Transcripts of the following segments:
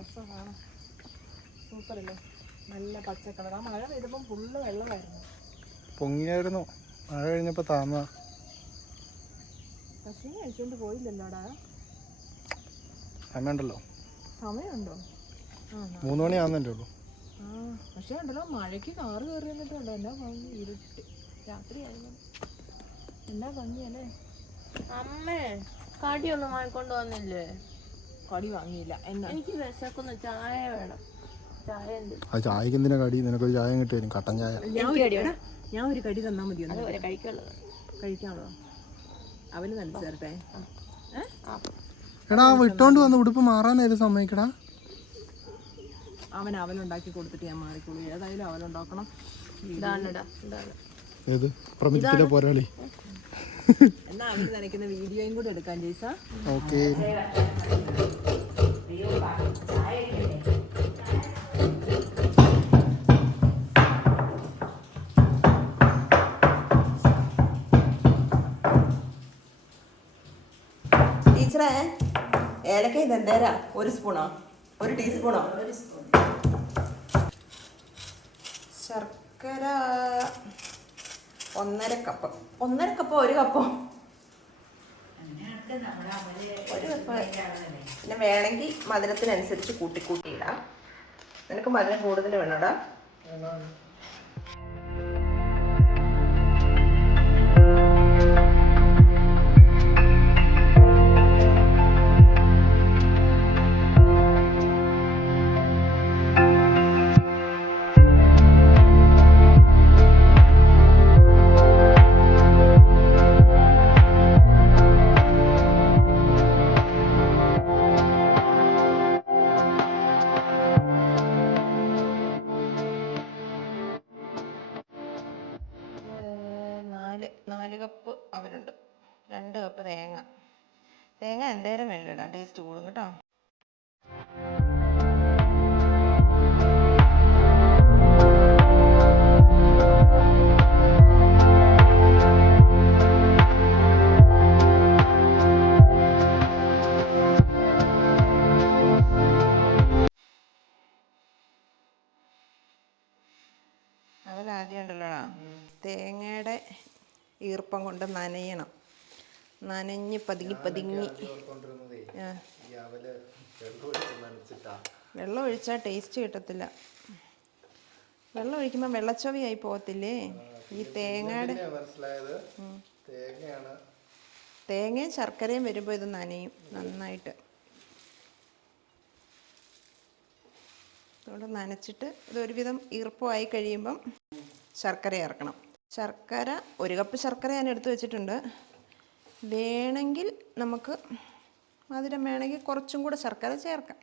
രസമാണ്. സൂപ്പറല്ലേ? നല്ല പച്ചക്കളർ ആ മഴ പെയ്തപ്പം ഫുള്ള് വെള്ളമായിരുന്നു. പൊങ്ങിയായിരുന്നു. മഴ കഴിഞ്ഞപ്പോൾ താന്ന. പക്ഷേ കഴിച്ചുകൊണ്ട് പോയില്ലല്ലോടാ. സമയമുണ്ടല്ലോ. സമയമുണ്ടോ. മൂന്ന് മണിയാകുന്നല്ലേ ഉള്ളൂ. ആ പക്ഷേ ഉണ്ടല്ലോ മഴയ്ക്ക് കാറ് കയറി എന്നിട്ടുണ്ടോ എന്നാ ഭംഗി. ഇരുട്ട്. രാത്രിയായിരുന്നു എന്നാ ഭംഗിയല്ലേ? അമ്മേ കടിയൊന്നും വാങ്ങിക്കൊണ്ട് വന്നില്ലേ? കടി വാങ്ങിയില്ല. എന്നാ? എനിക്ക് വിശക്കുന്നു. ചായ വേണം. ചായ ഉണ്ട്. ആ ചായക്ക് എന്തിനാ കടി? നിനക്കൊരു ചായ കിട്ടി വരും കട്ടൻ ചായ. ഞാൻ ഒരു എടാ, ഞാൻ ഒരു കടി തന്നാ മതി കഴിക്കുള്ളത് കഴിക്കാമോ അവന് നനച്ചു തരട്ടെ ഏ? എടാ വിട്ടോണ്ട് വന്ന് ഉടുപ്പ് മാറാനായത് സമ്മതിക്കടാ. അവൻ അവനുണ്ടാക്കി കൊടുത്തിട്ട് ഞാൻ മാറിക്കോളൂ. ഏതായാലും അവനുണ്ടാക്കണം. ഇതാണിടാ ഇതാണ്. ഏത്? പ്രമിതത്തിലെ പോരാളി. എന്നാ നനയ്ക്കുന്ന വീഡിയോയും കൂടെ എടുക്കാൻ ജയ്സ. ഓക്കെ. ടീച്ചറേ ഏലക്ക ഇത് എന്തേരാ ഒരു സ്പൂണോ? ഒരു ടീസ്പൂണോ? ശർക്കര ഒന്നര കപ്പ്. ഒന്നര കപ്പ് ഒരു കപ്പോ. ഒരു കപ്പ്. പിന്നെ വേണമെങ്കിൽ മധുരത്തിനനുസരിച്ച് കൂട്ടി കൂട്ടി ഇടാം നിനക്ക് മധുരം കൂടുതൽ വേണോടാ? തേങ്ങയുടെ ഈർപ്പം കൊണ്ട് നനയണം. നനഞ്ഞ് പതുങ്ങി പതുങ്ങി. വെള്ളം ഒഴിച്ചാൽ ടേസ്റ്റ് കിട്ടത്തില്ല. വെള്ളം ഒഴിക്കുമ്പോൾ വെള്ളച്ചൊവയായി പോകത്തില്ലേ ഈ തേങ്ങയുടെ തേങ്ങയും ശർക്കരയും വരുമ്പോൾ ഇത് നനയും നന്നായിട്ട്. അതുകൊണ്ട് നനച്ചിട്ട് ഇത് ഒരുവിധം ഈർപ്പമായി കഴിയുമ്പം ശർക്കര ചേർക്കണം. ശർക്കര ഒരു കപ്പ് ശർക്കര ഞാൻ എടുത്തു വെച്ചിട്ടുണ്ട്. വേണമെങ്കിൽ നമുക്ക് മധുരം വേണമെങ്കിൽ കുറച്ചും കൂടെ ശർക്കര ചേർക്കാം.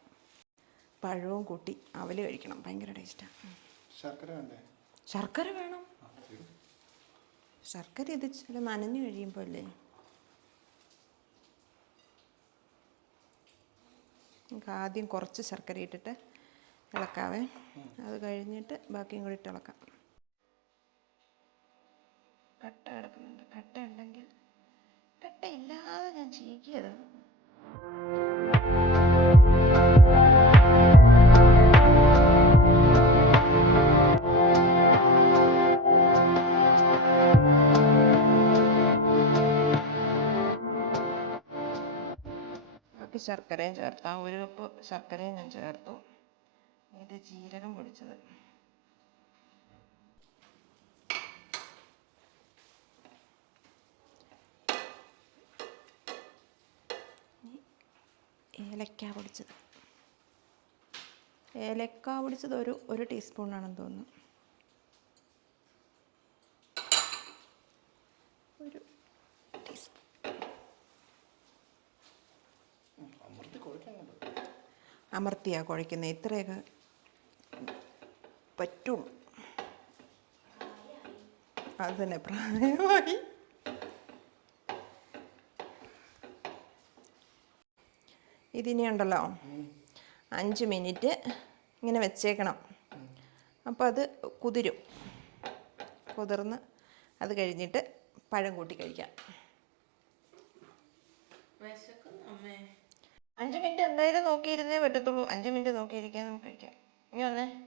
പഴവും കൂട്ടി അവൽ കഴിക്കണം. ഭയങ്കര ടേസ്റ്റാണ് ശർക്കര വേണ്ടേ? ശർക്കര വേണം. ശർക്കര ഇത് ചില നനഞ്ഞു കഴിയുമ്പോൾ അല്ലേ? നമുക്ക് ആദ്യം കുറച്ച് ശർക്കര ഇട്ടിട്ട് ഇളക്കാവേ. അത് കഴിഞ്ഞിട്ട് ബാക്കിയും കൂടി ഇട്ട് ഇളക്കാം. കട്ട കിടക്കുന്നുണ്ട്. കട്ട ഉണ്ടെങ്കിൽ കട്ട ഇല്ലാതെ ഞാൻ ചീകിയത് ബാക്കി ശർക്കരയും ചേർത്ത്. ഒരു കപ്പ് ശർക്കരയും ഞാൻ ചേർത്തു. ഇത് ജീരകം പൊടിച്ചത്. ഏലക്ക പൊടിച്ചത്. ഏലക്ക പൊടിച്ചത് ഒരു ഒരു ടീസ്പൂണാണെന്ന് തോന്നുന്നു. ഒരു ടീസ്പൂൺ അമർത്തിയാ കുഴയ്ക്കുന്നത് ഇത്രയൊക്കെ പറ്റുള്ളൂ അത് തന്നെ പ്രായമായി. ഇതിനി ഉണ്ടല്ലോ അഞ്ച് മിനിറ്റ് ഇങ്ങനെ വെച്ചേക്കണം. അപ്പോൾ അത് കുതിരും. കുതിർന്ന് അത് കഴിഞ്ഞിട്ട് പഴം കൂട്ടി കഴിക്കാം. അഞ്ച് മിനിറ്റ് എന്തായാലും നോക്കിയിരുന്നേ പറ്റത്തുള്ളൂ. അഞ്ച് മിനിറ്റ് നോക്കിയിരിക്കാൻ നമുക്ക് കഴിക്കാം. ഇനി വന്നേ.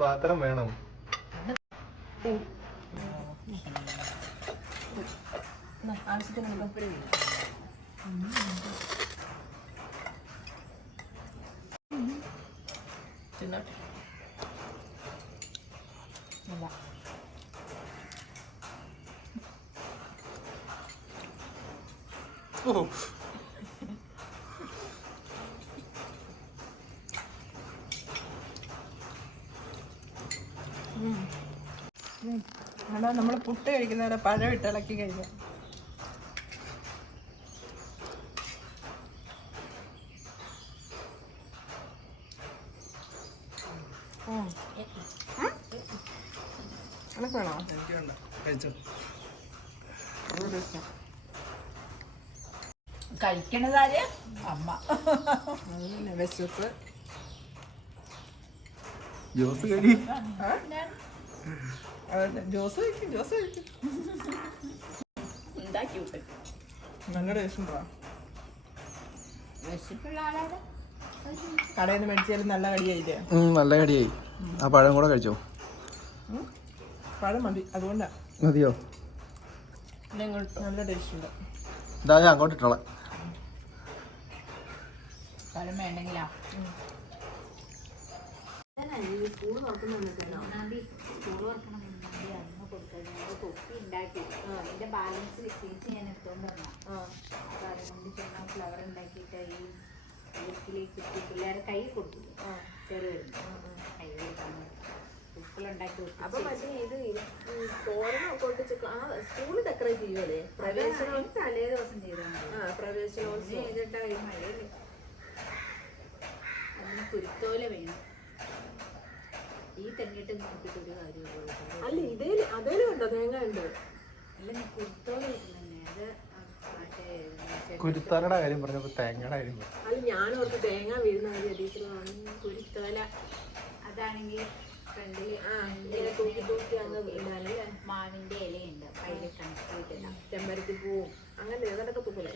പാത്രം വേണം. തിന്നോട്ടെ എടാ നമ്മൾ പുട്ട് കഴിക്കുന്നവരെ പഴം ഇട്ട് ഇളക്കി എനക്ക് വേണോ കഴിച്ചോ? കഴിക്കണതാര് അമ്മ. വിശപ്പ്. ജോസ് കഴി. ജോസ് കഴിക്കും ജോസ് കഴിക്കും. ഉണ്ടാക്കി വിട്ടു. നല്ല ടേസ്റ്റ് ഉണ്ടോ? കടയിൽ നിന്ന് മേടിച്ചാലും നല്ല കടിയായില്ലേ? നല്ല കടിയായി. ആ പഴം കൂടെ കഴിച്ചോ? പഴം മതി അതുകൊണ്ടാ. മതിയോ? നിങ്ങൾ നല്ല ടേസ്റ്റ് ഉണ്ട്. ഇതാ ഞാൻ അങ്ങോട്ട് ഇട്ടോളാം. പഴം വേണ്ടെങ്കിലാ. ബാലൻസ് വ്യത്യാസം ഞാൻ എടുത്തോണ്ട് വന്നാ അപ്പൊ അതുകൊണ്ട് ഫ്ലവർ ഉണ്ടാക്കിയിട്ട് ഈ കുത്തി പിള്ളേരെ കൈ കൊടുക്കില്ലേ ചെറു കൈ കൊടുക്കാൻ ഉപ്പിലുണ്ടാക്കി അപ്പൊ മറ്റേ ഇത് തോരണമൊക്കെ ഒട്ടിച്ച് ആ സ്കൂളിൽ ഡെക്കറേറ്റ് ചെയ്യുമല്ലേ പ്രവേശനം തലേ ദിവസം ചെയ്താൽ ആ പ്രവേശനോത്സവം. ചെയ്തിട്ടാ ഈ മഴയിൽ. അതിന് കുരുത്തോല വേണം. ഈ തെങ്ങിട്ട് നോക്കിയിട്ട് ഒരു കാര്യമില്ല അല്ല ഇതേ അതേലും ഉണ്ടോ? തേങ്ങ ഉണ്ട്. അല്ല നീ കുരുത്തോല ഇടുന്നെ അത് മറ്റേ മറ്റേ കാര്യം പറഞ്ഞപ്പോ തേങ്ങയുടെ കാര്യം പറഞ്ഞു. അല്ല ഞാൻ ഓർത്ത് തേങ്ങ വീഴുന്ന കാര്യം കുരുത്തോല അതാണെങ്കിൽ ഫ്രണ്ടിൽ ഇങ്ങനെ തൂക്കി തൂക്കി അങ്ങ് ഇടാനല്ലേ മാവിന്റെ ഇലയുണ്ട്. അതിൽ കണക്ട് ചെയ്തിടാം ചെമ്പരത്തി പൂവും. അങ്ങനെ തൂക്കല്ലേ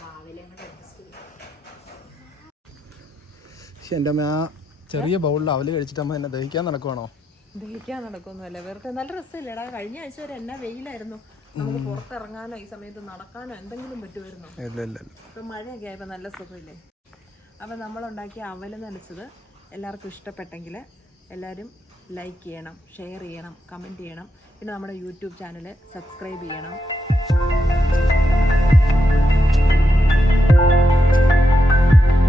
മാവിലെ അഡ്ജസ്റ്റ് ചെയ്യാം. പക്ഷെ എന്റെ അമ്മ ആ ചെറിയ ബൗളിൽ അവൽ കഴിച്ചിട്ട് അമ്മ എന്നെ ദഹിക്കാൻ നടക്കുവാണോ? ദഹിക്കാൻ നടക്കൊന്നുമല്ല വെറുതെ നല്ല രസമില്ലടാ. കഴിഞ്ഞ ആഴ്ച വരെ എന്നാ വെയിലായിരുന്നു. നമുക്ക് പുറത്തിറങ്ങാനോ ഈ സമയത്ത് നടക്കാനോ എന്തെങ്കിലും പറ്റുമായിരുന്നു? ഇപ്പൊ മഴയൊക്കെ ആയപ്പോ നല്ല സുഖമില്ലേ? അപ്പൊ നമ്മളുണ്ടാക്കിയ അവൽ നനച്ചത് എല്ലാവർക്കും ഇഷ്ടപ്പെട്ടെങ്കിൽ എല്ലാവരും ലൈക്ക് ചെയ്യണം ഷെയർ ചെയ്യണം കമന്റ് ചെയ്യണം. പിന്നെ നമ്മുടെ യൂട്യൂബ് ചാനൽ സബ്സ്ക്രൈബ് ചെയ്യണം.